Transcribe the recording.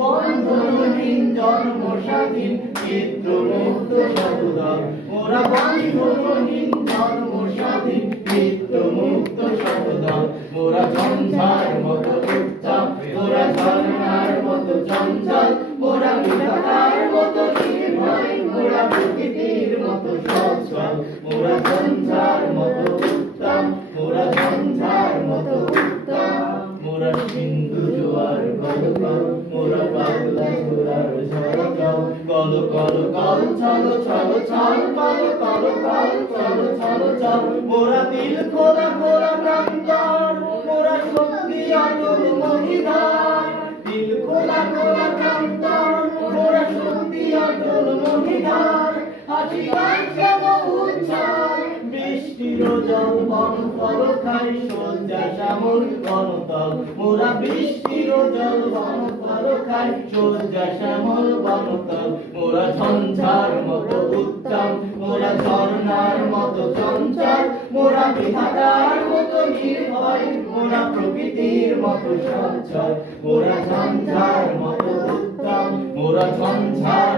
বন্ধনহীন জন্ম স্বাধীন চিত্রমুক্ত শতদল মোরা বন্ধনহীন জন্ম স্বাধীন চিত্রমুক্ত শতদল মোরা ঝঞ্ঝার মতো উত্তম মোরা ঝর্ণার মতো চঞ্চল মোরা বিধাতার মতো নির্ভয় মোরা প্রকৃতির মতো সচ্ছল মোরা ঝঞ্ঝার মতো উত্তম মোরা ঝঞ্ঝার মতো উত্তম মোরা সিন্ধু জোয়ার কল কল মোরা পাগলা ঝোড়ার ঝড় জল কল কল কল ছল ছল ছল কল কল কল ছল ছল ছল মোরা দিল খোলা খোলা প্রান্তর মোরা শক্তি অটল মহিধার দিল খোলা খোলা প্রান্তর মোরা শক্তি অটল মহিধার হাসি গান শ্যাম উচ্ছল বৃষ্টির জল বন ফল খাই সজ্জা শ্যামল বনতল মোরা বৃষ্টির জল বন ফল খাই সজ্জা শ্যামল বনতল মোরা ঝঞ্ঝার মতো উত্তম মোরা ঝর্ণার মতো চঞ্চল মোরা বিধাতার মতো নির্ভয় মোরা প্রকৃতির মতো সচ্ছল মোরা ঝঞ্ঝার মতো উত্তম মোরা ঝঞ্ঝার